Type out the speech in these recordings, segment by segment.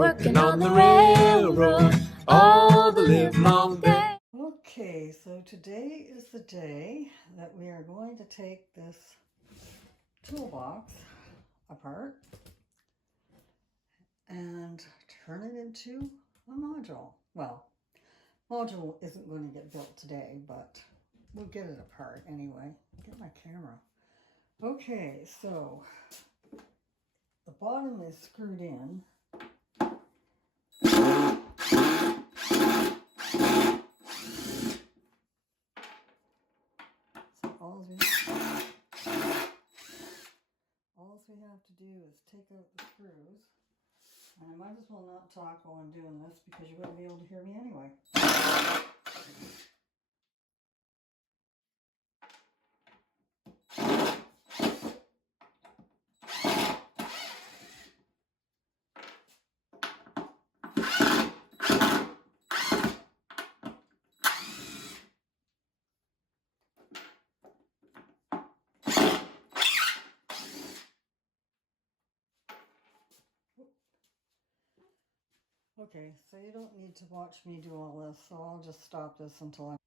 working on the railroad all the livelong day. Okay, so today is the day that we are going to take this toolbox apart and turn it into a module. Well, module isn't going to get built today, but we'll get it apart anyway. Get my camera. Okay, so the bottom is screwed in. So all we have to do is take out the screws. And I might as well not talk while I'm doing this because you won't be able to hear me anyway. Okay, so you don't need to watch me do all this, so I'll just stop this until I'm...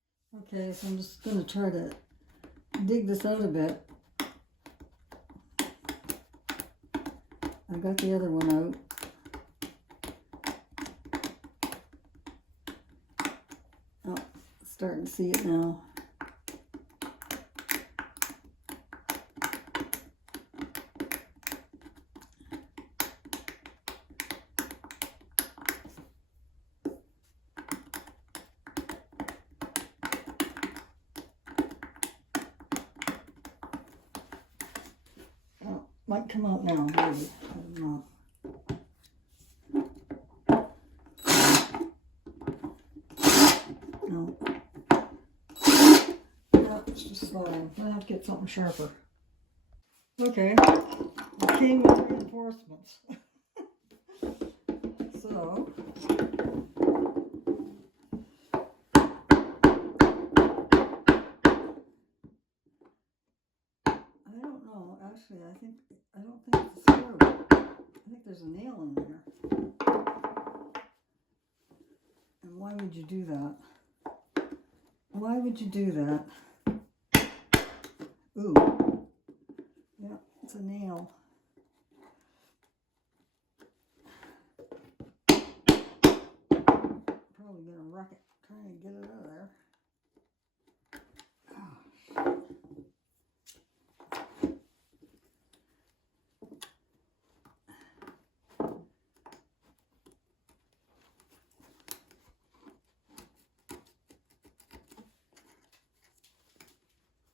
Okay, so I'm just going to try to dig this out a bit. I got the other one out. Oh, starting to see it now. Might come out now, maybe. I don't know. No. Yeah, it's just sliding. I have to get something sharper. Okay. It came with reinforcements. So. I don't know. Actually, I don't think it's a screw. I think there's a nail in there. And why would you do that? Why would you do that? Ooh. Yeah, it's a nail. Probably gonna wreck it trying to get it out of there.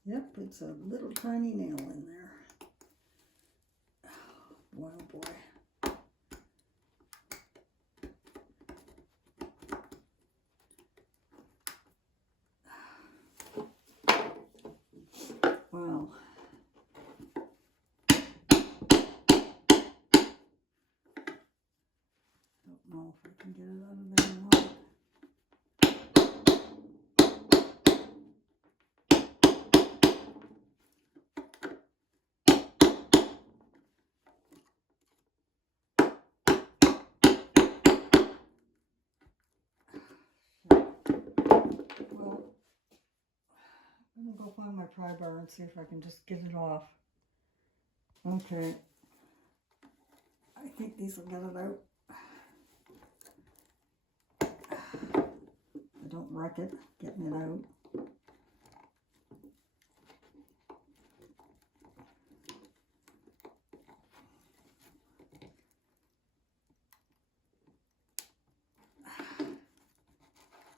Yep, it's a little tiny nail in there. Boy, oh boy. Wow. Don't know if I can get it out of there or not. Well, I'm gonna go find my pry bar and see if I can just get it off. Okay. I think these will get it out. I don't wreck it getting it out.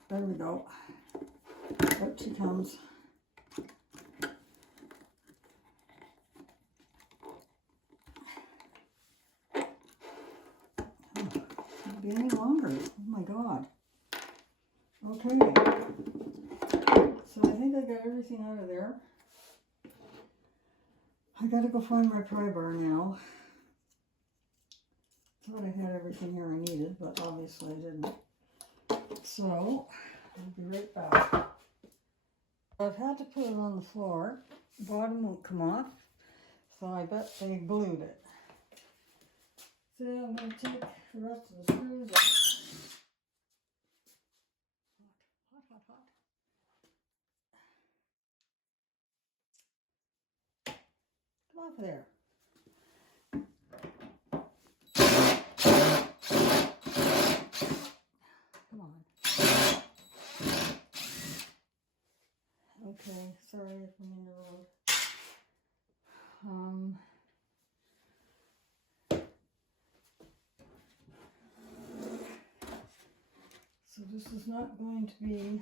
There we go. Out she comes. Can't be any longer. Oh my God. Okay. So I think I got everything out of there. I gotta go find my pry bar now. Thought I had everything here I needed, but obviously I didn't. So, I'll be right back. I've had to put it on the floor. The bottom won't come off, so I bet they glued it. So I'm going to take the the rest of the screws out. Hot, hot, hot, hot. Come off there. Come on. Okay, sorry if I'm in the road. So this is not going to be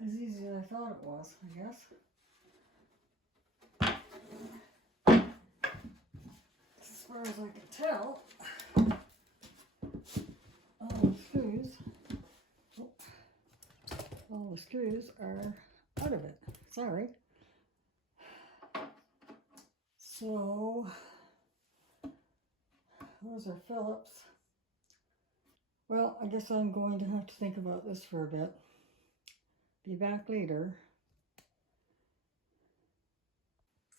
as easy as I thought it was, I guess. As far as I can tell, all the screws are out of it. Sorry. So those are Phillips. Well, I guess I'm going to have to think about this for a bit. Be back later.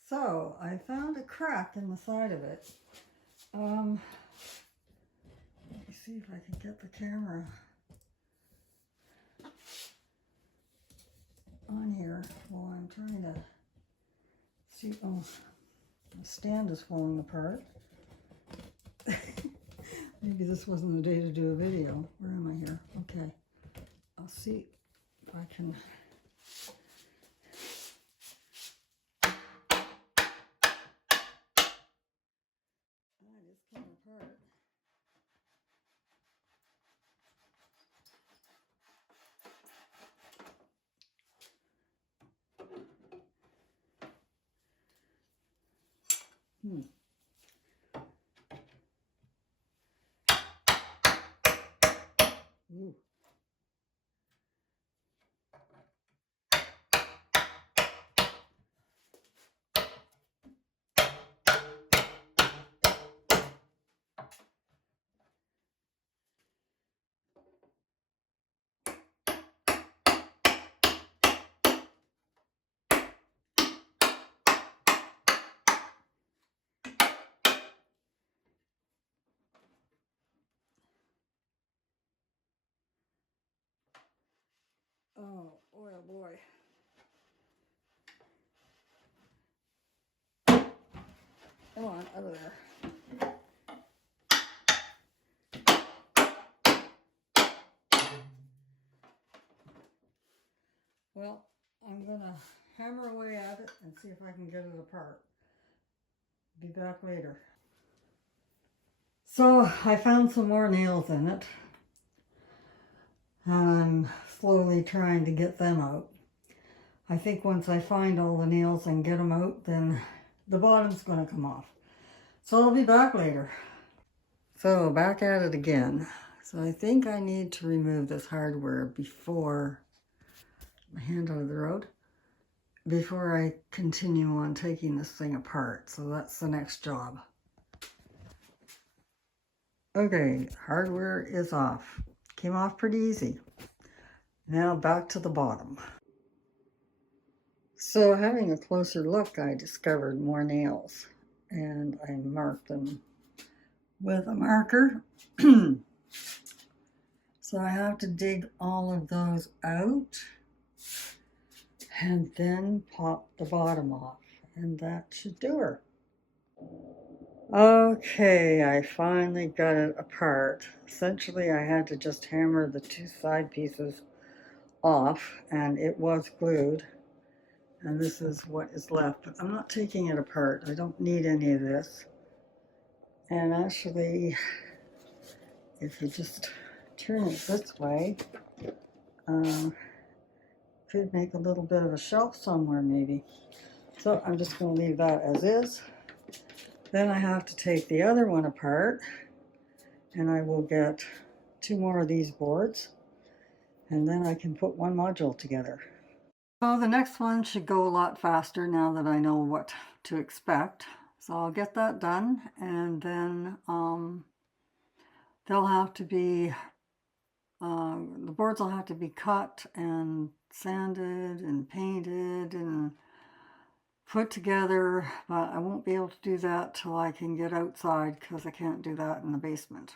So I found a crack in the side of it. Let me see if I can get the camera on here while I'm trying to see. Oh, the stand is falling apart. Maybe this wasn't the day to do a video. Where am I here? Okay. I'll see if I can. That is coming apart. Ooh. Oh boy. Come on, out of there. Well, I'm gonna hammer away at it and see if I can get it apart. Be back later. So I found some more nails in it. And I'm slowly trying to get them out. I think once I find all the nails and get them out, then the bottom's going to come off. So I'll be back later. So back at it again. So I think I need to remove this hardware before, my hand out of the road, before I continue on taking this thing apart. So that's the next job. Okay, hardware is off. Came off pretty easy. Now back to the bottom. So having a closer look, I discovered more nails, and I marked them with a marker. So I have to dig all of those out and then pop the bottom off, and that should do her. Okay, I finally got it apart. Essentially, I had to just hammer the two side pieces off, and it was glued. And this is what is left, but I'm not taking it apart. I don't need any of this. And actually, if you just turn it this way, could make a little bit of a shelf somewhere maybe. So I'm just going to leave that as is. Then I have to take the other one apart, and I will get 2 more of these boards, and then I can put one module together. So the next one should go a lot faster now that I know what to expect. So I'll get that done, and then they'll have to be, the boards will have to be cut and sanded and painted and put together, but I won't be able to do that till I can get outside because I can't do that in the basement.